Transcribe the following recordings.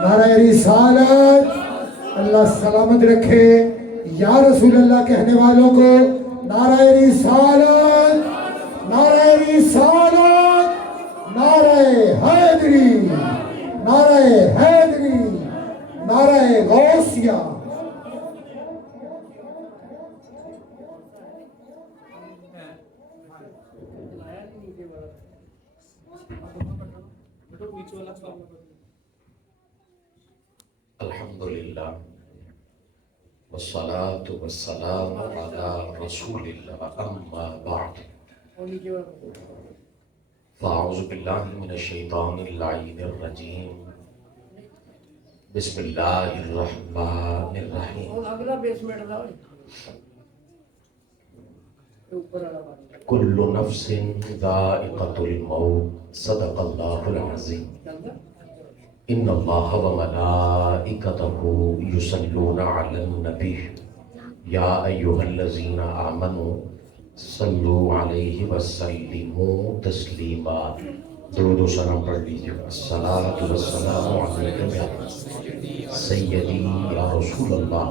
نعرہ رسالت، اللہ سلامت رکھے یا رسول اللہ کہنے والوں کو نعرہ رسالت، نعرہ رسالت، نعرہ حیدری، نعرہ حیدری، نعرہ غوثیہ۔ الحمدللہ والصلاة والسلام علی رسول اللہ، اما بعد، فاعوذ باللہ من الشیطان اللعین الرجیم، بسم اللہ الرحمن الرحیم۔ کل نفس ذائقۃ الموت، صدق اللہ العظیم۔ ان اللہ وملائکتہ یصلون علی النبی یا ایھا الذین آمنوا صلوا علیہ وسلموا تسلیما۔ درود و سلام پڑھ لیجیے۔ الصلاۃ والسلام علیک یا سیدی یا رسول اللہ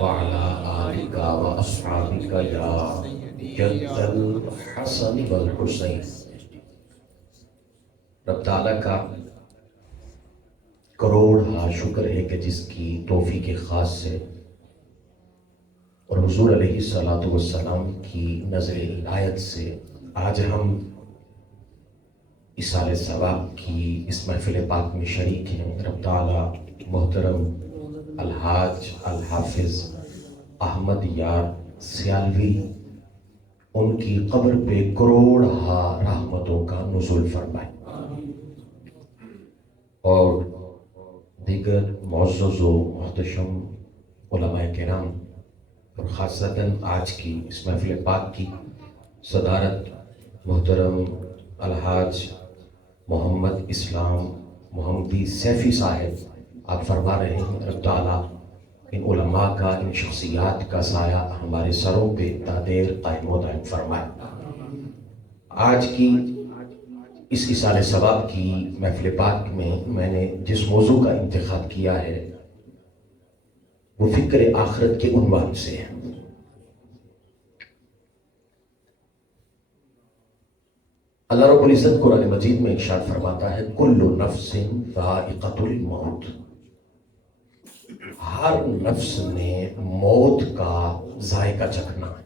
وعلی آلک واصحابک یا جد الحسن والحسین۔ رب تعالیٰ کا کروڑ ہاں شکر ہے کہ جس کی توفیق خاص سے اور حضور علیہ الصلوۃ والسلام کی نظر عنایت سے آج ہم اصالہ ثواب کی اس محفل پاک میں شریک ہیں۔ رب تعالیٰ محترم الحاج الحافظ احمد یار سیالوی ان کی قبر پہ کروڑ ہاں رحمتوں کا نزول فرمائے، اور دیگر معزز و محتشم علماء کرام اور خاصتاً آج کی اس محفل پاک کی صدارت محترم الحاج محمد اسلام محمدی سیفی صاحب آپ فرما رہے ہیں۔ رب تعالیٰ ان علماء کا، ان شخصیات کا سایہ ہمارے سروں پہ تا دیر قائم و دائم فرمائے۔ آج کی اس اصالہ ثواب کی محفل پاک میں میں نے جس موضوع کا انتخاب کیا ہے وہ فکر آخرت کے عنوان سے ہے۔ اللہ رب العزت قرآن مجید میں ارشاد فرماتا ہے کل نفس ذائقۃ الموت، ہر نفس نے موت کا ذائقہ چکھنا ہے۔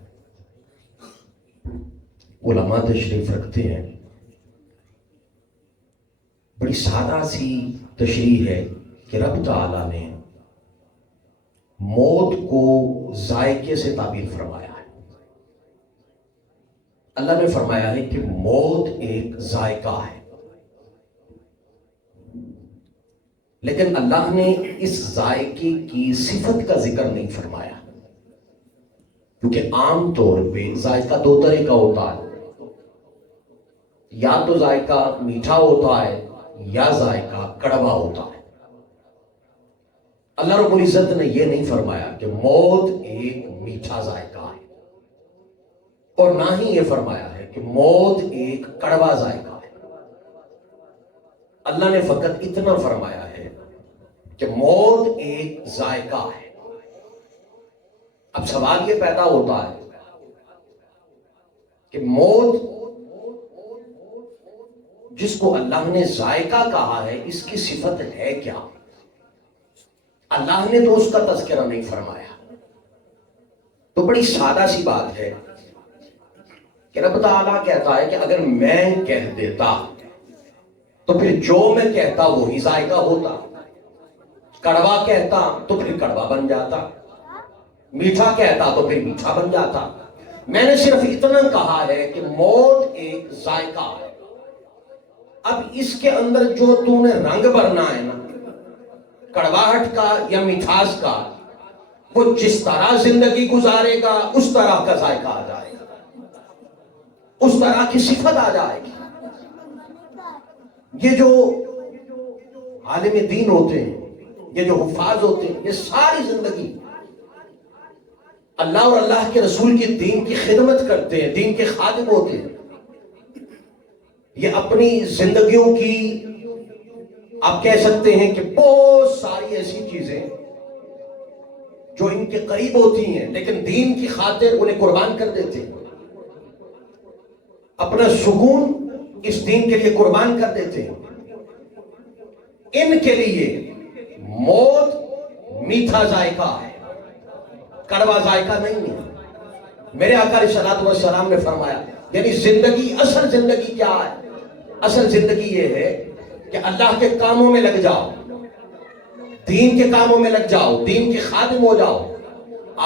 علماء تشریف رکھتے ہیں، بڑی سادہ سی تشریح ہے کہ رب تعالیٰ نے موت کو ذائقے سے تعبیر فرمایا ہے۔ اللہ نے فرمایا ہے کہ موت ایک ذائقہ ہے، لیکن اللہ نے اس ذائقے کی صفت کا ذکر نہیں فرمایا، کیونکہ عام طور پہ ذائقہ دو طرح کا ہوتا ہے، یا تو ذائقہ میٹھا ہوتا ہے یا ذائقہ کڑوا ہوتا ہے۔ اللہ رب العزت نے یہ نہیں فرمایا کہ موت ایک میٹھا ذائقہ ہے، اور نہ ہی یہ فرمایا ہے کہ موت ایک کڑوا ذائقہ ہے۔ اللہ نے فقط اتنا فرمایا ہے کہ موت ایک ذائقہ ہے۔ اب سوال یہ پیدا ہوتا ہے کہ موت جس کو اللہ نے ذائقہ کہا ہے اس کی صفت ہے کیا؟ اللہ نے تو اس کا تذکرہ نہیں فرمایا۔ تو بڑی سادہ سی بات ہے کہ رب تعالیٰ کہتا ہے کہ اگر میں کہہ دیتا تو پھر جو میں کہتا وہی ذائقہ ہوتا، کڑوا کہتا تو پھر کڑوا بن جاتا، میٹھا کہتا تو پھر میٹھا بن جاتا۔ میں نے صرف اتنا کہا ہے کہ موت ایک ذائقہ ہے۔ اب اس کے اندر جو تو نے رنگ بھرنا ہے نا، کڑواہٹ کا یا مٹھاس کا، وہ جس طرح زندگی گزارے گا اس طرح کا ذائقہ آ جائے گا، اس طرح کی صفت آ جائے گی۔ یہ جو عالم دین ہوتے ہیں، یہ جو حفاظ ہوتے ہیں، یہ ساری زندگی اللہ اور اللہ کے رسول کی دین کی خدمت کرتے ہیں، دین کے خادم ہوتے ہیں۔ یہ اپنی زندگیوں کی آپ کہہ سکتے ہیں کہ بہت ساری ایسی چیزیں جو ان کے قریب ہوتی ہیں لیکن دین کی خاطر انہیں قربان کر دیتے ہیں، اپنا سکون اس دین کے لیے قربان کر دیتے ہیں۔ ان کے لیے موت میٹھا ذائقہ ہے، کڑوا ذائقہ نہیں ہے۔ میرے آقا علیہ الصلوۃ والسلام نے فرمایا، یعنی زندگی، اصل زندگی کیا ہے؟ اصل زندگی یہ ہے کہ اللہ کے کاموں میں لگ جاؤ، دین کے کاموں میں لگ جاؤ، دین کے خادم ہو جاؤ۔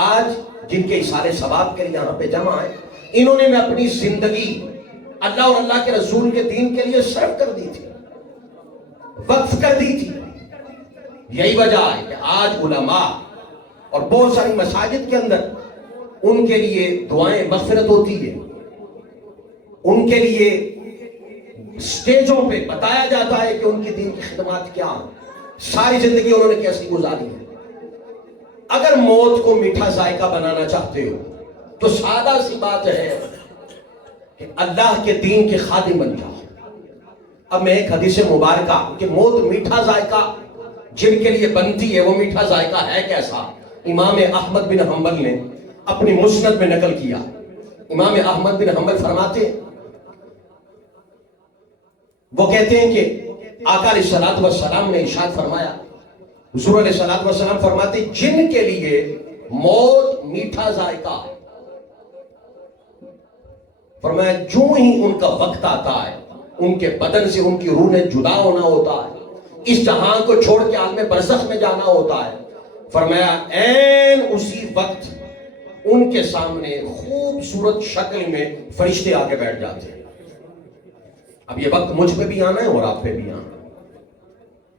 آج جن کے اثارے ثواب کے لیے یہاں پہ جمع ہے، انہوں نے اپنی زندگی اللہ اور اللہ کے رسول کے دین کے لیے صرف کر دی تھی، وقف کر دی تھی۔ یہی وجہ ہے کہ آج علماء اور بہت ساری مساجد کے اندر ان کے لیے دعائیں مغفرت ہوتی ہے، ان کے لیے سٹیجوں پہ بتایا جاتا ہے کہ ان کی دین کی خدمات کیا ہیں، ساری زندگی انہوں نے کیسی گزاری ہے۔ اگر موت کو میٹھا ذائقہ بنانا چاہتے ہو تو سادہ سی بات ہے کہ اللہ کے دین کے خادم بن جاؤ۔ اب میں ایک حدیث مبارکہ کہ موت میٹھا ذائقہ جن کے لیے بنتی ہے، وہ میٹھا ذائقہ ہے کیسا، امام احمد بن حنبل نے اپنی مسند میں نقل کیا۔ امام احمد بن حنبل فرماتے ہیں، وہ کہتے ہیں کہ آقا علیہ الصلوۃ والسلام نے ارشاد فرمایا، حضور علیہ الصلوۃ والسلام فرماتے ہیں، جن کے لیے موت میٹھا ذائقہ، فرمایا جو ہی ان کا وقت آتا ہے، ان کے بدن سے ان کی روح نے جدا ہونا ہوتا ہے، اس جہاں کو چھوڑ کے عالم برزخ میں جانا ہوتا ہے، فرمایا عین اسی وقت ان کے سامنے خوبصورت شکل میں فرشتے آ کے بیٹھ جاتے ہیں۔ اب یہ وقت مجھ پہ بھی آنا ہے اور آپ پہ بھی آنا ہے۔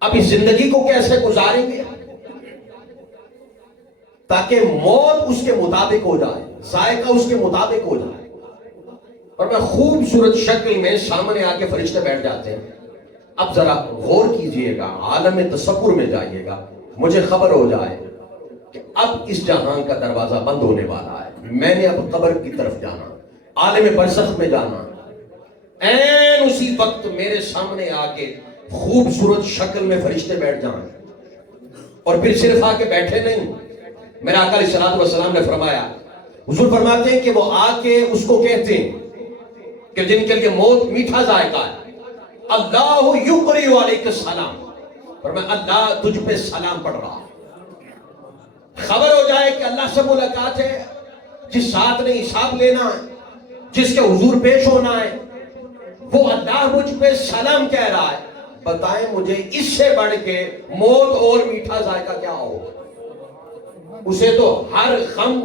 اب اس زندگی کو کیسے گزاریں گے تاکہ موت اس کے مطابق ہو جائے، ذائقہ اس کے مطابق ہو جائے، اور میں خوبصورت شکل میں سامنے آ کے فرشتے بیٹھ جاتے ہیں۔ اب ذرا غور کیجئے گا، عالم تصور میں جائیے گا، مجھے خبر ہو جائے کہ اب اس جہان کا دروازہ بند ہونے والا ہے، میں نے اب قبر کی طرف جانا، عالم برزخ میں جانا، این اسی وقت میرے سامنے آ کے خوبصورت شکل میں فرشتے بیٹھ جائیں، اور پھر صرف آ کے بیٹھے نہیں، میرے آقا علیہ الصلوۃ والسلام نے فرمایا، حضور فرماتے ہیں کہ وہ آ کے اس کو کہتے ہیں کہ جن کے لیے موت میٹھا ذائقہ ہے، اللہ یقری علیک السلام، فرمایا اللہ تجھ پہ سلام پڑھ رہا ہے۔ خبر ہو جائے کہ اللہ سے ملاقات ہے، جس ساتھ نے حساب لینا ہے، جس کے حضور پیش ہونا ہے، وہ اللہ مجھ پہ سلام کہہ رہا ہے۔ بتائیں مجھے اس سے بڑھ کے موت اور میٹھا ذائقہ کیا ہو؟ اسے تو ہر غم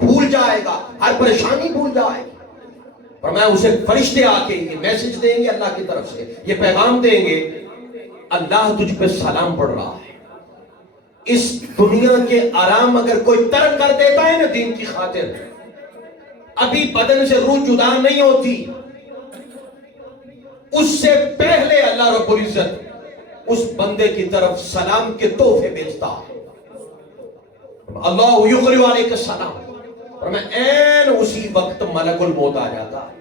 بھول جائے گا، ہر پریشانی بھول جائے گا۔ فرمایا اسے فرشتے آ کے یہ میسج دیں گے اللہ کی طرف سے، یہ پیغام دیں گے، اللہ تجھ پہ سلام پڑھ رہا ہے۔ اس دنیا کے آرام اگر کوئی ترک کر دیتا ہے نا دین کی خاطر، ابھی بدن سے روح جدا نہیں ہوتی، اس سے پہلے اللہ رب العزت اس بندے کی طرف سلام کے تحفے بھیجتا ہے۔ اللہ یقری علیک السلام، اور میں عین اسی وقت ملک الموت آ جاتا ہے۔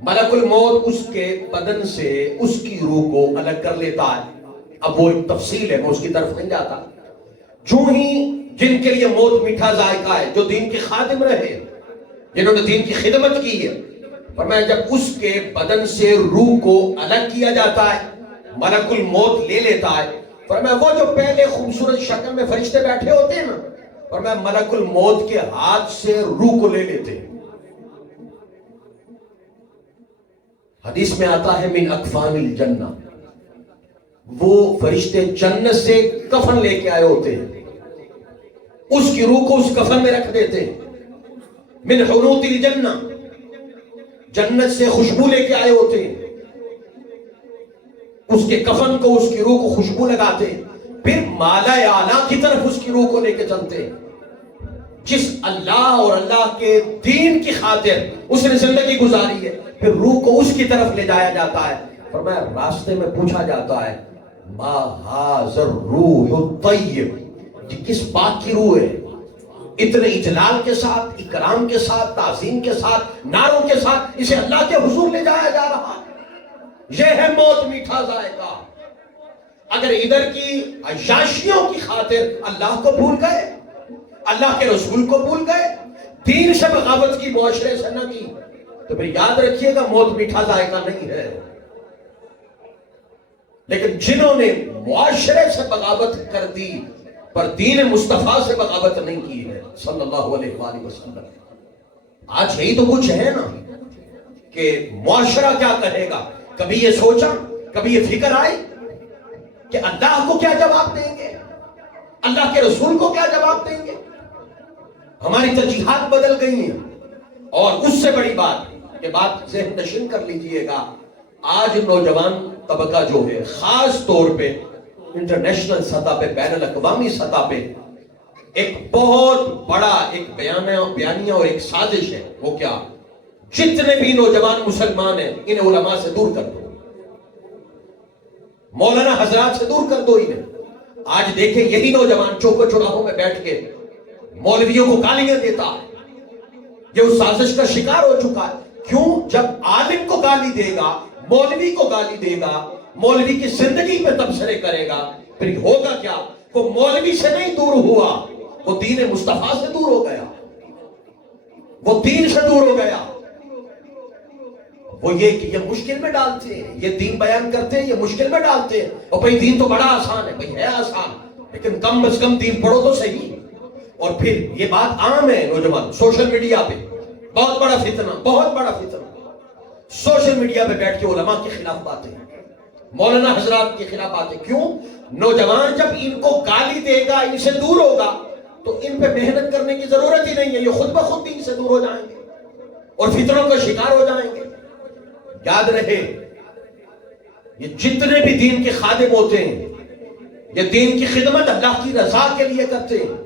ملک الموت اس کے بدن سے اس کی روح کو الگ کر لیتا ہے۔ اب وہ ایک تفصیل ہے، میں اس کی طرف نہیں جاتا۔ جو ہی جن کے لیے موت میٹھا ذائقہ ہے، جو دین کے خادم رہے، جنہوں نے دین کی خدمت کی ہے، فرمایا جب اس کے بدن سے روح کو الگ کیا جاتا ہے، ملک الموت لے لیتا ہے، فرمایا وہ جو پہلے خوبصورت شکل میں فرشتے بیٹھے ہوتے ہیں نا، فرمایا ملک الموت کے ہاتھ سے روح کو لے لیتے ہیں۔ حدیث میں آتا ہے من اکفان الجنہ، وہ فرشتے جنت سے کفن لے کے آئے ہوتے ہیں، اس کی روح کو اس کفن میں رکھ دیتے ہیں۔ من حنوط الجنہ، جنت سے خوشبو لے کے آئے ہوتے ہیں، اس کے کفن کو، اس کی روح کو خوشبو لگاتے ہیں، پھر مالا اعلیٰ کی طرف اس کی روح کو لے کے چلتے ہیں۔ جس اللہ اور اللہ کے دین کی خاطر اس نے زندگی گزاری ہے، پھر روح کو اس کی طرف لے جایا جاتا ہے۔ فرمایا راستے میں پوچھا جاتا ہے ما ھذا الروح الطیب، یہ کس پاک کی روح ہے؟ اتنے اجلال کے ساتھ، اکرام کے ساتھ، تعظیم کے ساتھ، نعروں کے ساتھ اسے اللہ کے حضور لے جایا جا رہا ہے۔ یہ ہے موت میٹھا ذائقہ، اگر ادھر کی عیاشیوں کی خاطر اللہ کو بھول گئے، اللہ کے رسول کو بھول گئے، دین سے بغاوت کی، معاشرے سے نہ کی، تو پھر یاد رکھیے گا موت میٹھا ذائقہ نہیں ہے۔ لیکن جنہوں نے معاشرے سے بغاوت کر دی پر دین مصطفیٰ سے بغاوت نہیں کی ہے صلی اللہ علیہ وآلہ وسلم، آج یہی تو کچھ ہے نا کہ معاشرہ کیا کہے گا۔ کبھی یہ سوچا، کبھی یہ فکر آئی کہ اللہ کو کیا جواب دیں گے، اللہ کے رسول کو کیا جواب دیں گے؟ ہماری ترجیحات بدل گئی ہیں۔ اور اس سے بڑی بات، کہ بات ذہن نشین کر لیجئے گا، آج نوجوان طبقہ جو ہے خاص طور پہ انٹرنیشنل سطح پہ، بین الاقوامی سطح پہ ایک بہت بڑا ایک بیانیہ اور ایک سازش ہے۔ وہ کیا؟ جتنے بھی نوجوان مسلمان ہیں انہیں علماء سے دور کر دو، مولانا حضرات سے دور کر دو انہیں۔ آج دیکھیں یہی نوجوان چوکو چوراہوں میں بیٹھ کے مولویوں کو گالیاں دیتا ہے، یہ اس سازش کا شکار ہو چکا ہے۔ کیوں؟ جب عالم کو گالی دے گا، مولوی کو گالی دے گا، مولوی کی زندگی پہ تبصرے کرے گا، پھر ہوگا کیا؟ وہ مولوی سے نہیں دور ہوا، وہ دین مصطفیٰ سے دور ہو گیا، وہ دین سے دور ہو گیا۔ وہ یہ کہ یہ مشکل میں ڈالتے ہیں، یہ دین بیان کرتے ہیں، یہ مشکل میں ڈالتے ہیں۔ اور بھئی دین تو بڑا آسان ہے، بھئی ہے آسان، لیکن کم از کم دین پڑھو تو صحیح۔ اور پھر یہ بات عام ہے، نوجوان سوشل میڈیا پہ بہت بڑا فتنہ، بہت بڑا فتنہ، سوشل میڈیا پہ بیٹھ کے علماء کے خلاف باتیں، مولانا حضرات کے خلاف باتیں۔ کیوں؟ نوجوان جب ان کو گالی دے گا، ان سے دور ہوگا، تو ان پہ محنت کرنے کی ضرورت ہی نہیں ہے، یہ خود بخود دین سے دور ہو جائیں گے اور فتنوں کا شکار ہو جائیں گے۔ یاد رہے، یہ جتنے بھی دین کے خادم ہوتے ہیں، یہ دین کی خدمت اللہ کی رضا کے لیے کرتے ہیں،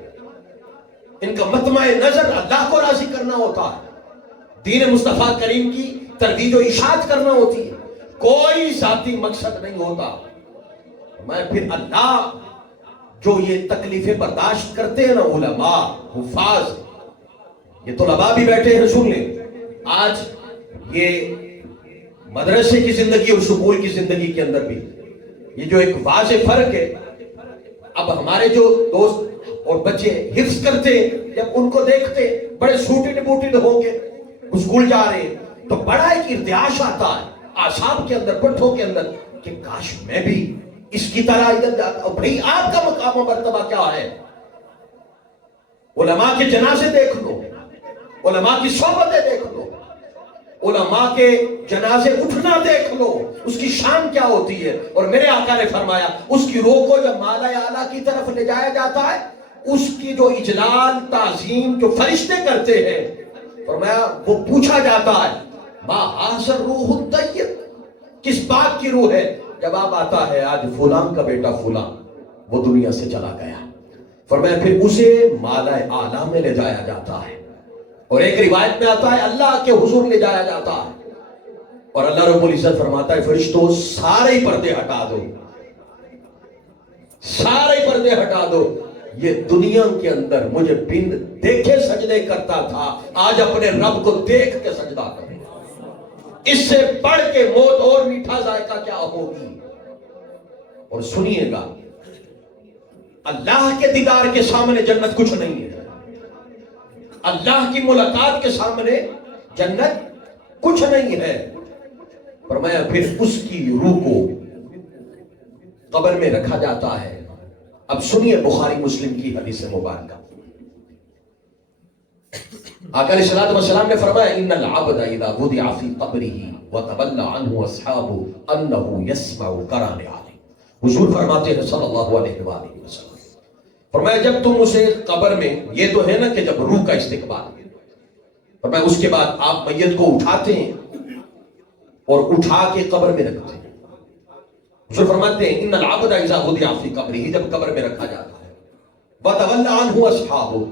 ان کا مطمع نظر اللہ کو راضی کرنا ہوتا ہے، دین مصطفیٰ کریم کی ترویج و اشاعت کرنا ہوتی ہے، کوئی ذاتی مقصد نہیں ہوتا۔ میں پھر اللہ جو یہ تکلیفیں برداشت کرتے ہیں نا، علماء، حفاظ، یہ طلباء بھی بیٹھے ہیں، سن لیں، آج یہ مدرسے کی زندگی اور سکول کی زندگی کے اندر بھی یہ جو ایک واضح فرق ہے۔ اب ہمارے جو دوست اور بچے حفظ کرتے، جب ان کو دیکھتے بڑے سوٹڈ بوٹڈ ہو کے سکول جا رہے ہیں، تو بڑا ایک ارتعاش آتا ہے اعصاب کے اندر، پٹھوں کے اندر، کہ کاش میں بھی اس کی طرح ادھر جاتا۔ اور بھئی آپ کا مقام و مرتبہ کیا ہے؟ علماء کے جنازے دیکھ لو، علماء کی صحبتیں دیکھ لو، علماء کے جنازے اٹھنا دیکھ لو، اس کی شان کیا ہوتی ہے۔ اور میرے آقا نے فرمایا، اس کی روح کو جب مالا اعلیٰ کی طرف لے جایا جاتا ہے، اس کی جو اجلال تعظیم جو فرشتے کرتے ہیں، فرمایا وہ پوچھا جاتا ہے، ما حاضر روح الطیب، کس بات کی روح ہے؟ جواب آتا ہے، آج فلان کا بیٹا فلان وہ دنیا سے چلا گیا۔ فرمایا پھر اسے مالا اعلیٰ میں لے جایا جاتا ہے، اور ایک روایت میں آتا ہے اللہ کے حضور لے جایا جاتا ہے، اور اللہ رب العزت فرماتا ہے فرشتوں سارے پردے ہٹا دو، سارے پردے ہٹا دو، یہ دنیا کے اندر مجھے بن دیکھے سجدے کرتا تھا، آج اپنے رب کو دیکھ کے سجدہ کرے۔ اس سے بڑھ کے موت اور میٹھا ذائقہ کیا ہوگی؟ اور سنیے گا، اللہ کے دیدار کے سامنے جنت کچھ نہیں ہے، اللہ کی ملاقات کے سامنے جنت کچھ نہیں ہے۔ فرمایا پھر اس کی روح کو قبر میں رکھا جاتا ہے۔ اب سنیے بخاری مسلم کی حدیث مبارکہ، آقا علیہ الصلوۃ والسلام نے فرمایا ان العبد اذا وضع في قبره وتولى عنه اصحابه انه يسمع قران علی۔ حضور فرماتے ہیں صلی اللہ علیہ وآلہ وسلم، فرمایا جب تم اسے قبر میں، یہ تو ہے نا کہ جب روح کا استقبال، فرمایا اس کے بعد آپ میت کو اٹھاتے ہیں اور اٹھا کے قبر میں رکھتے ہیں۔ حضور فرماتے ہیں ان العبد اذا وضع في قبره، جب قبر میں رکھا جاتا ہے، وتولى عنه اصحابه،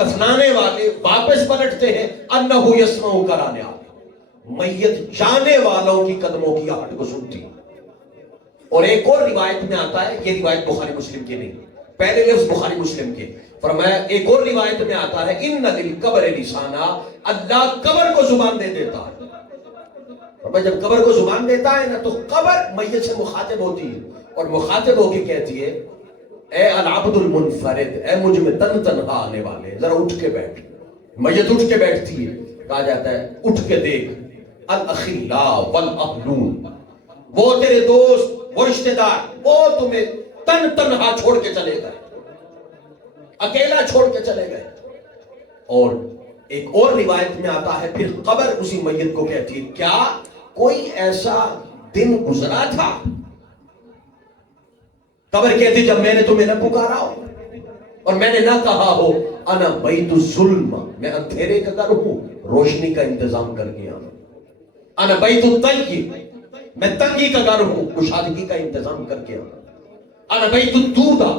دفنانے والے واپس پلٹتے ہیں، انه يسمع قران علی، میت جانے والوں کی قدموں کی آہٹ کو سنتی۔ اور ایک اور روایت میں آتا ہے، یہ روایت بخاری مسلم کی نہیں، پہلے لفظ بخاری مسلم کے، فرمایا ایک اور روایت میں آتا ہے ان للقبر لسانا، اللہ قبر کو زبان دے دیتا ہے۔ فرمایا جب قبر کو زبان دیتا ہے نا، تو قبر میت سے مخاطب ہوتی ہے اور مخاطب ہو کے کہتی ہے اے العبد المنفرد، اے مجھ میں تنہا آنے والے، ذرا اٹھ کے بیٹھ۔ میت اٹھ کے بیٹھتی ہے، کہا جاتا ہے اٹھ کے دیکھ، الاخلاء والاہلون، وہ تیرے دوست، وہ رشتہ دار، وہ تمہیں تنہا چھوڑ کے چلے گئے، اکیلا چھوڑ کے چلے گئے۔ اور ایک اور روایت میں آتا ہے پھر قبر اسی میت کو کہتی ہے کیا کوئی ایسا دن گزرا تھا، قبر کہتی جب میں نے تمہیں نہ پکارا ہو اور میں نے نہ کہا ہو انا بیت الظلم، میں اندھیرے کا گھر ہوں، روشنی کا انتظام کر کے آنا، انا بیت الطیب، میں تنگی کا گھر ہوں، کشادگی کا انتظام کر کے آنا، انا بیت الدودہ،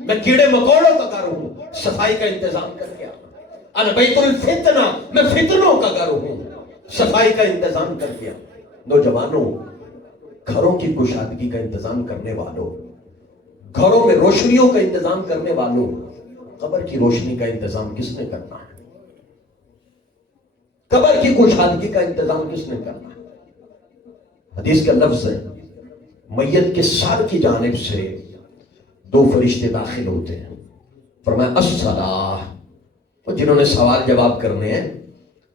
میں کیڑے مکوڑوں کا گھر ہوں، صفائی کا انتظام کر کے آنا، انا بیت الفتنہ، میں فتنوں کا گھر ہوں، صفائی کا انتظام کر کے آنا۔ نوجوانوں، گھروں کی کشادگی کا انتظام کرنے والوں، گھروں میں روشنیوں کا انتظام کرنے والوں، قبر کی روشنی کا انتظام کس نے کرنا ہے؟ قبر کی کشادگی کا انتظام کس نے کرنا ہے؟ حدیث کا لفظ ہے میت کے سر کی جانب سے دو فرشتے داخل ہوتے ہیں، فرمایا الصلاۃ، اور جنہوں نے سوال جواب کرنے ہیں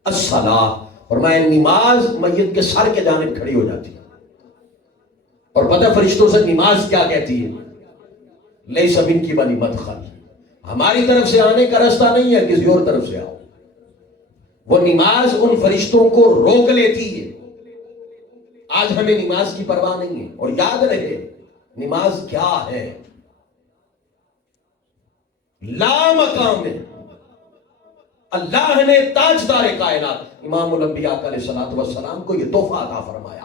الصلاۃ، فرمایا نماز میت کے سر کے جانب کھڑی ہو جاتی ہے، اور پتہ فرشتوں سے نماز کیا کہتی ہے؟ لیس منکی بلی مدخل، ہماری طرف سے آنے کا راستہ نہیں ہے، کسی اور طرف سے آؤ۔ وہ نماز ان فرشتوں کو روک لیتی ہے۔ آج ہمیں نماز کی پرواہ نہیں ہے، اور یاد رہے نماز کیا ہے؟ لا مقام ہے۔ اللہ نے تاجدار کائنات امام الانبیاء علیہ السلام کو یہ تحفہ عطا فرمایا۔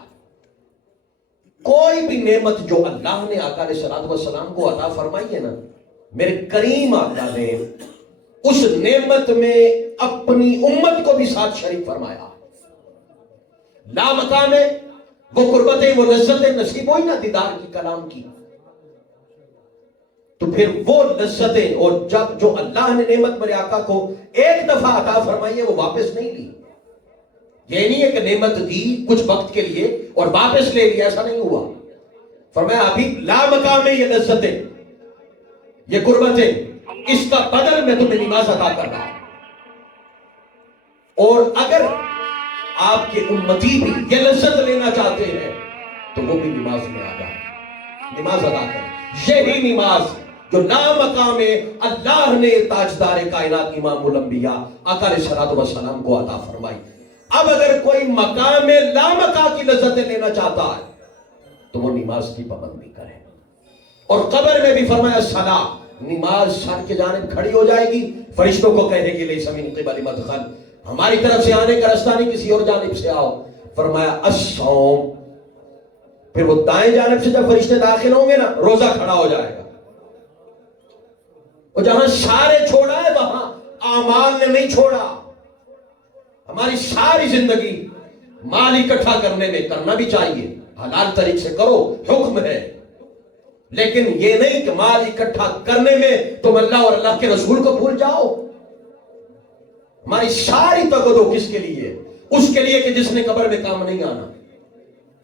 کوئی بھی نعمت جو اللہ نے آقا علیہ السلام کو عطا فرمائی ہے نا، میرے کریم آقا نے اس نعمت میں اپنی امت کو بھی ساتھ شریک فرمایا۔ لا مقام ہے، وہ قربتیں، وہ لذتیں نصیب ہوئی نا دیدار کی، کلام کی، تو پھر وہ لذتیں، اور جب جو اللہ نے نعمت میرے آقا کو ایک دفعہ عطا فرمائی ہے وہ واپس نہیں لی۔ یہ نہیں ہے کہ نعمت دی کچھ وقت کے لیے اور واپس لے لیا، ایسا نہیں ہوا۔ فرمایا ابھی لا مقام ہے یہ لذتیں، یہ قربتیں، اس کا بدل میں تمہیں نماز عطا کر رہا ہوں، اور اگر آپ کے امتی بھی یہ لذت لینا چاہتے ہیں تو وہ بھی نماز میں آ جائے، نماز ادا کریں۔ یہی نماز جو لا مقام ہے، اللہ نے تاجدار کائنات امام الانبیاء آقا علیہ السلام کو عطا فرمائی۔ اب اگر کوئی مقام لا مقام کی لذتیں لینا چاہتا ہے تو وہ نماز کی پابندی کرے۔ اور قبر میں بھی فرمایا صلاۃ، نماز سر کے جانب کھڑی ہو جائے گی، فرشتوں کو کہے گی لیس من قبل مدخل، ہماری طرف سے آنے کا راستہ نہیں، کسی اور جانب سے آؤ۔ فرمایا الصوم، پھر وہ دائیں جانب سے جب فرشتے داخل ہوں گے نا، روزہ کھڑا ہو جائے گا، اور جہاں سارے چھوڑا ہے وہاں اعمال نے نہیں چھوڑا۔ ہماری ساری زندگی مال اکٹھا کرنے میں کرنا بھی چاہیے، حلال طریق سے کرو، حکم ہے، لیکن یہ نہیں کہ مال اکٹھا کرنے میں تم اللہ اور اللہ کے رسول کو بھول جاؤ۔ ہماری ساری توجہ کس کے لیے؟ اس کے لیے کہ جس نے قبر میں کام نہیں آنا،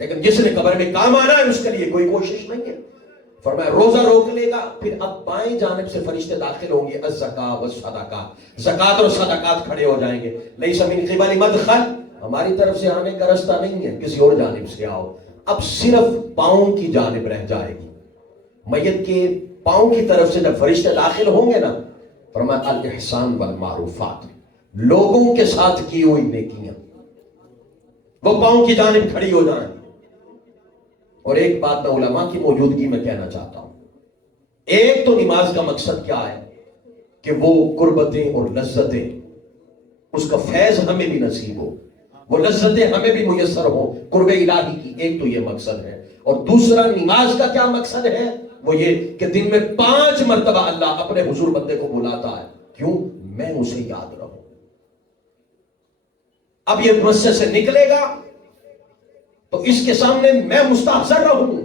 لیکن جس نے قبر میں کام آنا ہے اس کے لیے کوئی کوشش نہیں ہے۔ فرمایا روزہ روک لے گا، پھر اب بائیں جانب سے فرشتے داخل ہوں گے، الزکاۃ والصدقات، زکات اور صدقات کھڑے ہو جائیں گے، لیس من قبل مدخل، ہماری طرف سے آنے کا راستہ نہیں ہے، کسی اور جانب سے آؤ۔ اب صرف پاؤں کی جانب رہ جائے گی، میت کے پاؤں کی طرف سے جب فرشتے داخل ہوں گے نا، فرمایا الاحسان والمعروفات، لوگوں کے ساتھ کی ہوئی نیکیاں، وہ پاؤں کی جانب کھڑی ہو جائیں۔ اور ایک بات میں علماء کی موجودگی میں کہنا چاہتا ہوں، ایک تو نماز کا مقصد کیا ہے کہ وہ قربتیں اور لذتیں، اس کا فیض ہمیں بھی نصیب ہو، وہ لذتیں ہمیں بھی میسر ہوں قرب الہی کی، ایک تو یہ مقصد ہے۔ اور دوسرا نماز کا کیا مقصد ہے؟ وہ یہ کہ دن میں 5 مرتبہ اللہ اپنے حضور بندے کو بلاتا ہے، کیوں؟ میں اسے یاد رہوں۔ اب یہ مسجد سے نکلے گا تو اس کے سامنے میں مستحضر رہوں،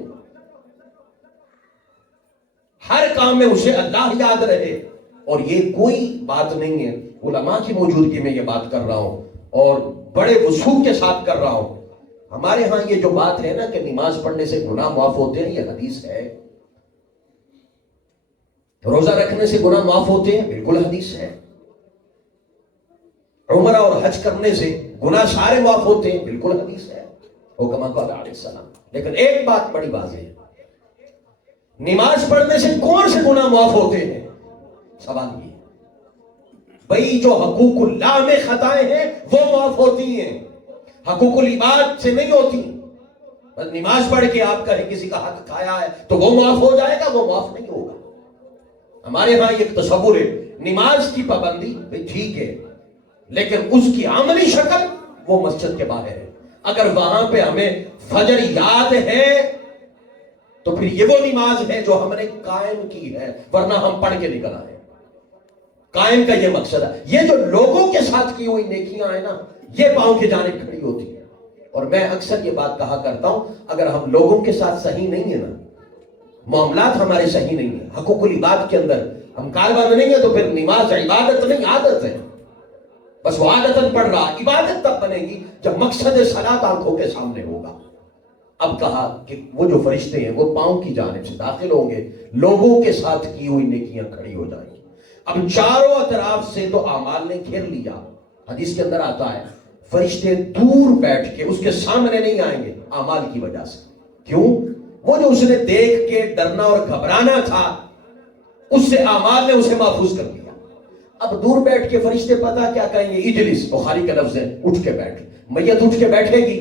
ہر کام میں اسے اللہ یاد رہے۔ اور یہ کوئی بات نہیں ہے، علماء کی موجودگی میں یہ بات کر رہا ہوں اور بڑے وضوح کے ساتھ کر رہا ہوں۔ ہمارے ہاں یہ جو بات ہے نا کہ نماز پڑھنے سے گناہ معاف ہوتے ہیں، یہ حدیث ہے، روزہ رکھنے سے گناہ معاف ہوتے ہیں، بالکل حدیث ہے. عمرہ اور حج کرنے سے گناہ سارے معاف ہوتے ہیں، بالکل حدیث ہے. حکما قال علیہ السلام. لیکن ایک بات بڑی واضح ہے، نماز پڑھنے سے کون سے گناہ معاف ہوتے ہیں؟ سوال یہ بھئی جو حقوق اللہ میں خطائیں ہیں وہ معاف ہوتی ہیں، حقوق العباد سے نہیں ہوتی. بس نماز پڑھ کے آپ کہیں کسی کا حق کھایا ہے تو وہ معاف ہو جائے گا، وہ معاف نہیں ہوگا. ہمارے ہاں ایک تصور ہے نماز کی پابندی بھئی ٹھیک ہے، لیکن اس کی عملی شکل وہ مسجد کے باہر ہے. اگر وہاں پہ ہمیں فجر یاد ہے تو پھر یہ وہ نماز ہے جو ہم نے قائم کی ہے، ورنہ ہم پڑھ کے نکل آئے. قائم کا یہ مقصد ہے. یہ جو لوگوں کے ساتھ کی ہوئی نیکیاں ہیں نا، یہ پاؤں کی جانب کھڑی ہوتی ہیں. اور میں اکثر یہ بات کہا کرتا ہوں، اگر ہم لوگوں کے ساتھ صحیح نہیں ہے نا، معاملات ہمارے صحیح نہیں ہیں، حقوق العباد کے اندر ہم کاربند نہیں ہیں، تو پھر نماز عبادت نہیں، عادت ہے. بس وہ عادتاً پڑھ رہا. عبادت تب بنے گی جب مقصد صلاۃ آنکھوں کے سامنے ہوگا. اب کہا کہ وہ جو فرشتے ہیں وہ پاؤں کی جانب سے داخل ہوں گے، لوگوں کے ساتھ کی ہوئی نیکیاں کھڑی ہو جائیں گی. اب چاروں اطراف سے تو اعمال نے گھیر لیا. حدیث کے اندر آتا ہے فرشتے دور بیٹھ کے اس کے سامنے نہیں آئیں گے اعمال کی وجہ سے. کیوں؟ وہ جو اس نے دیکھ کے ڈرنا اور گھبرانا تھا، اس سے اعمال نے اسے محفوظ کر دیا. اب دور بیٹھ کے فرشتے پتہ کیا کہیں گے؟ اجلس، بخاری کا لفظ ہے اٹھ کے بیٹھ. میت اٹھ کے بیٹھے گی،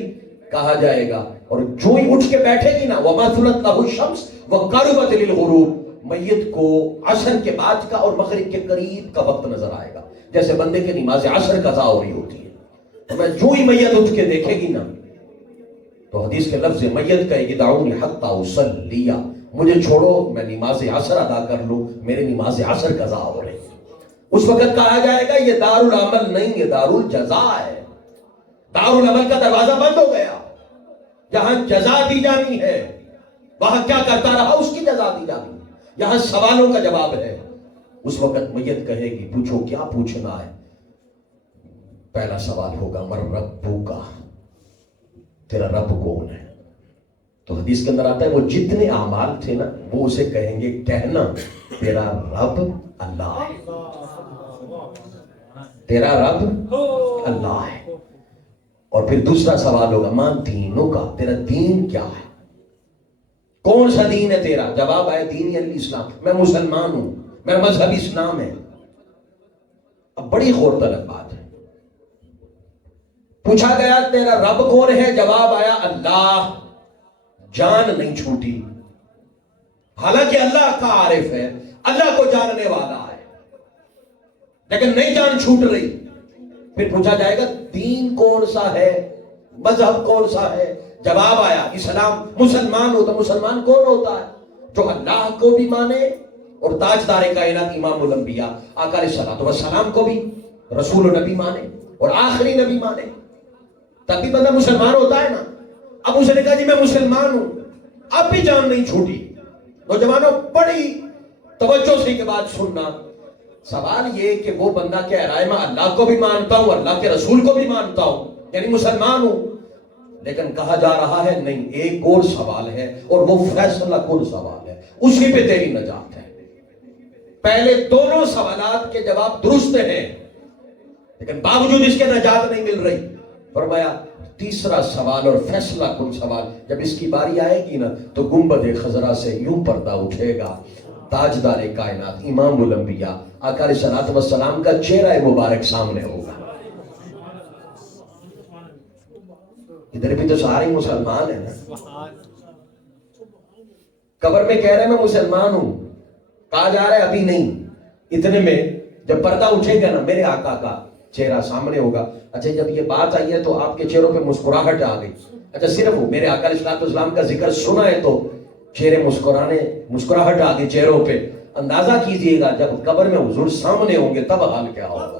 کہا جائے گا، اور جو ہی اٹھ کے بیٹھے گی نا وَمَثُلَتْ لَهُ الشَّمْسُ وَقَرُبَتْ لِلْغُرُوبِ، میت کو عصر کے بعد کا اور مغرب کے قریب کا وقت نظر آئے گا، جیسے بندے کی نماز عصر قضا ہو رہی ہوتی ہے. تو میں جو ہی میت اٹھ کے دیکھے گی نا، تو حدیث کے لفظ میت کہے گی دعونی حتی اصلی، مجھے چھوڑو میں نماز عصر ادا کر لوں، میری نماز عصر قضا ہو رہی. اس وقت کہا جائے گا یہ دار العمل نہیں، یہ دار الجزا ہے. دار العمل کا دروازہ بند ہو گیا. جہاں جزا دی جانی ہے، وہاں کیا کرتا رہا اس کی جزا دی جانی ہے. یہاں سوالوں کا جواب ہے. اس وقت میت کہے گی پوچھو کیا پوچھنا ہے. پہلا سوال ہوگا من ربک، تیرا رب کون ہے؟ تو حدیث کے اندر آتا ہے وہ جتنے اعمال تھے نا وہ اسے کہیں گے کہنا تیرا رب اللہ ہے، تیرا رب اللہ ہے. اور پھر دوسرا سوال ہوگا ماں دینوں کا، تیرا دین کیا ہے، کون سا دین ہے تیرا؟ جواب آیا دین یعنی اسلام، میں مسلمان ہوں، میرا مذہب اسلام ہے. اب بڑی غور طلب بات ہے. پوچھا گیا تیرا رب کون ہے؟ جواب آیا اللہ. جان نہیں چھوٹی، حالانکہ اللہ کا عارف ہے، اللہ کو جاننے والا ہے، لیکن نہیں جان چھوٹ رہی. پھر پوچھا جائے گا دین کون سا ہے، مذہب کون سا ہے؟ جواب آیا اسلام. مسلمان ہو تو مسلمان کون ہوتا ہے؟ جو اللہ کو بھی مانے اور تاجدار کائنات امام الانبیاء آقا علیہ الصلوۃ والسلام کو بھی رسول و نبی مانے اور آخری نبی مانے، تب بھی بندہ مسلمان ہوتا ہے نا. اب اس نے کہا جی میں مسلمان ہوں، اب بھی جان نہیں چھوٹی. نوجوانوں بڑی توجہ سے کے بعد سننا. سوال یہ کہ وہ بندہ کہہ رہا ہے میں اللہ کو بھی مانتا ہوں، اللہ کے رسول کو بھی مانتا ہوں، یعنی مسلمان ہوں. لیکن کہا جا رہا ہے نہیں، ایک اور سوال ہے اور وہ فیصلہ کن سوال ہے، اسی پہ تیری نجات ہے. پہلے دونوں سوالات کے جواب درست ہیں لیکن باوجود اس کے نجات نہیں مل رہی. فرمایا تیسرا سوال اور فیصلہ کن سوال جب اس کی باری آئے گی نا تو گنبد خضرا سے یوں پردہ اٹھے گا، تاجدار کائنات امام الانبیاء آقا علیہ الصلوۃ والسلام کا چہرہ مبارک سامنے ہوگا. ادھر بھی تو سارے مسلمان ہیں نا. قبر میں کہہ رہے ہیں میں مسلمان ہوں، کہا جا رہا ہے ابھی نہیں. اتنے میں جب پردہ اٹھے گا نا میرے آقا کا چہرہ سامنے ہوگا. اچھا جب یہ بات آئی ہے تو آپ کے چہروں پہ مسکراہٹ آ گئی. اچھا صرف وہ میرے آقا علیہ الصلوۃ والسلام کا ذکر سنا ہے تو چہرے مسکراہٹ آ گئی چہروں پہ. اندازہ کیجئے گا جب قبر میں حضور سامنے ہوں گے تب حال کیا ہوگا.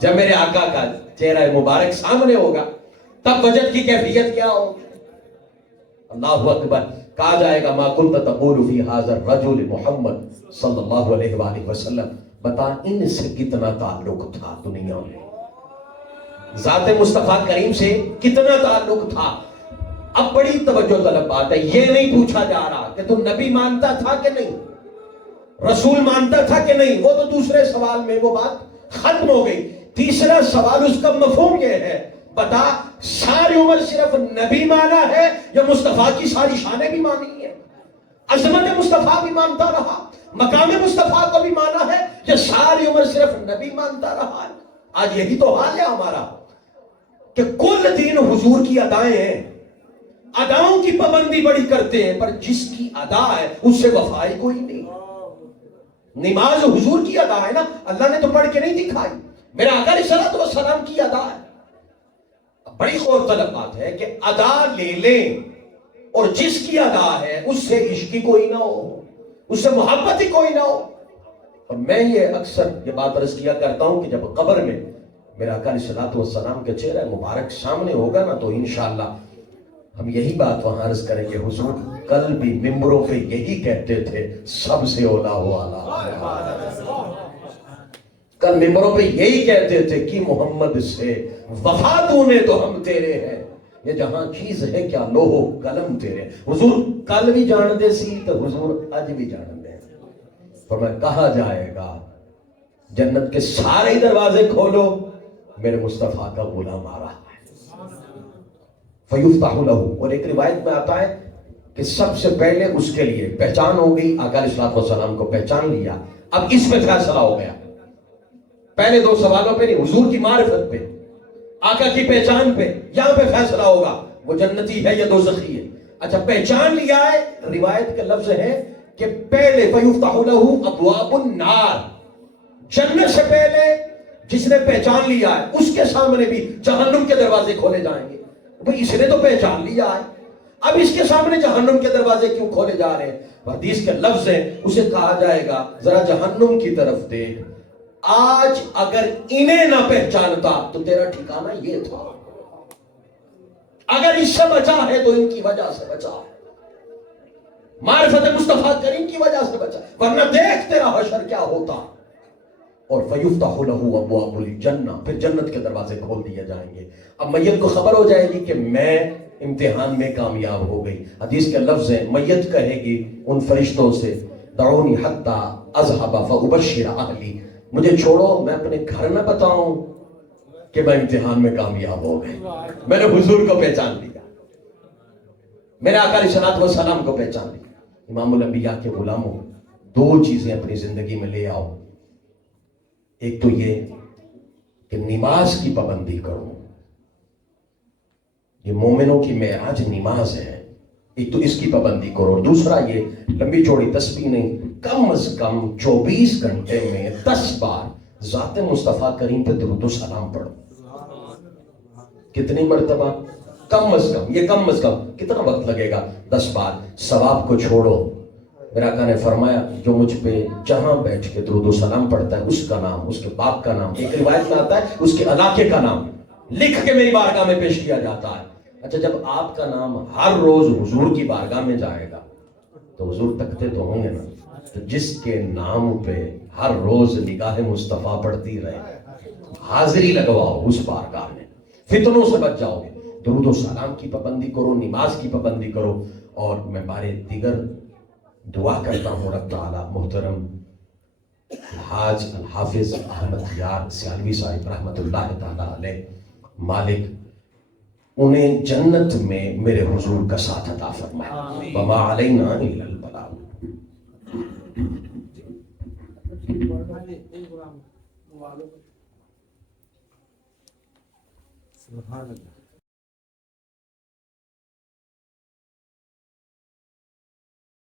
جب میرے آقا کا چہرہ مبارک سامنے ہوگا تب وجد کی کیفیت کیا ہوگی. اللہ اکبر. کہا جائے گا ما کنت تقول فی ھذا الرجل محمد صلی اللہ علیہ وآلہ وسلم، بتا ان سے کتنا تعلق تھا دنیا میں، ذات مصطفیٰ کریم سے کتنا تعلق تھا. اب بڑی توجہ طلب بات ہے، یہ نہیں پوچھا جا رہا کہ تو نبی مانتا تھا کہ نہیں, رسول مانتا تھا کہ نہیں, وہ تو دوسرے سوال میں وہ بات ختم ہو گئی. تیسرا سوال اس کا مفہوم یہ ہے, بتا ساری عمر صرف نبی مانا ہے یا مصطفیٰ کی ساری شانیں بھی مانی ہیں؟ عظمت مصطفیٰ بھی مانتا رہا, مقام مصطفیٰ کو بھی مانا ہے, یا ساری عمر صرف نبی مانتا رہا ہے؟ آج یہی تو حال ہے ہمارا کہ کل دین حضور کی ادائیں ہیں, اداؤں کی پابندی بڑی کرتے ہیں, پر جس کی ادا ہے اس سے وفائی کوئی نہیں. نماز حضور کی ادا ہے نا, اللہ نے تو پڑھ کے نہیں دکھائی, میرا آقا علیہ الصلوۃ والسلام کی ادا ہے. بڑی غور طلب بات ہے کہ ادا لے لیں اور جس کی ادا ہے اس سے عشق کوئی نہ ہو, اس سے محبت ہی کوئی نہ ہو. اور میں یہ اکثر یہ بات عرض کیا کرتا ہوں کہ جب قبر میں میرا آقا علیہ الصلوۃ والسلام کا چہرہ مبارک سامنے ہوگا نا, تو انشاءاللہ ہم یہی بات وہاں عرض کریں گے, حضور کل بھی ممبروں پہ یہی کہتے تھے, سب سے اولا ہو اعلیٰ. کل ممبروں پہ یہی کہتے تھے کہ محمد سے وفا تو نے تو ہم تیرے ہیں, یہ جہاں چیز ہے کیا لوہ و قلم تیرے. حضور کل بھی جان دے سی تو حضور آج بھی جان دے. فرمایا کہا جائے گا جنت کے سارے دروازے کھولو, میرے مصطفیٰ کا غلام آ رہا ہے. فیفتح لہ, اور ایک روایت میں آتا ہے کہ سب سے پہلے اس کے لیے پہچان ہو گئی, آقا علیہ الصلوۃ والسلام کو پہچان لیا, اب اس پہ فیصلہ ہو گیا. پہلے دو سوالوں پہ نہیں, حضور کی معرفت پہ, آقا کی پہچان پہ, یہاں پہ فیصلہ ہوگا وہ جنتی ہے یا دوزخی ہے. اچھا پہچان لیا ہے, روایت کے لفظ ہے کہ پہلے فیفتح لہ ابواب النار, جنت سے پہلے جس نے پہچان لیا ہے اس کے سامنے بھی جہنم کے دروازے کھولے جائیں گے. بھئی اس نے تو پہچان لیا ہے, اب اس کے سامنے جہنم کے دروازے کیوں کھولے جا رہے ہیں؟ حدیث کے لفظ ہیں, اسے کہا جائے گا ذرا جہنم کی طرف دیکھ, آج اگر انہیں نہ پہچانتا تو تیرا ٹھکانہ یہ تھا, اگر اس سے بچا ہے تو ان کی وجہ سے بچا ہے, معرفت مصطفیٰ کریم کی وجہ سے بچا, ورنہ دیکھ تیرا حشر کیا ہوتا. اور فیفتح لہ ابواب الجنہ, پھر جنت کے دروازے کھول دیے جائیں گے. اب میت کو خبر ہو جائے گی کہ میں امتحان میں کامیاب ہو گئی. حدیث کے لفظ ہیں, میت کہے گی ان فرشتوں سے دعونی حتی اذهب فابشر اہلی, مجھے چھوڑو میں اپنے گھر نہ بتاؤں کہ میں امتحان میں کامیاب ہو گئی, میں نے حضور کو پہچان لیا, میرے آقا علیہ الصلوۃ والسلام کو پہچان لیا. امام الانبیاء کے غلاموں, دو چیزیں اپنی زندگی میں لے آؤ. ایک تو یہ کہ نماز کی پابندی کرو, یہ مومنوں کی معراج نماز ہے, ایک تو اس کی پابندی کرو. دوسرا یہ لمبی چوڑی تسبیح نہیں, کم از کم 24 گھنٹے میں 10 بار ذات مصطفیٰ کریم پہ درود و سلام پڑھو. کتنی مرتبہ؟ کم از کم, یہ کم از کم کتنا وقت لگے گا؟ 10 بار. ثواب کو چھوڑو, میرا آقا نے فرمایا جو مجھ پہ جہاں بیٹھ کے درود و سلام پڑھتا ہے اس کا نام, اس کے باپ کا نام, ایک روایت میں آتا ہے اس کے علاقے کا نام لکھ کے میری بارگاہ میں پیش کیا جاتا ہے. اچھا جب آپ کا نام ہر روز حضور کی بارگاہ میں جائے گا تو حضور تکتے تو ہوں گے نا, تو جس کے نام پہ ہر روز نگاہ مصطفیٰ پڑتی رہے, حاضری لگواؤ اس بارگاہ میں, فتنوں سے بچ جاؤ گے. درود و سلام کی پابندی کرو, نماز کی پابندی کرو. اور میں بارے دیگر دعا کرتا ہوں رب تعالی محترم حاج الحافظ احمد یار سیالوی صاحب رحمت اللہ تعالی علیہ, مالک انہیں جنت میں میرے حضور کا ساتھ عطا فرمائے. وما علینا الا البلاغ. سبحان اللہ.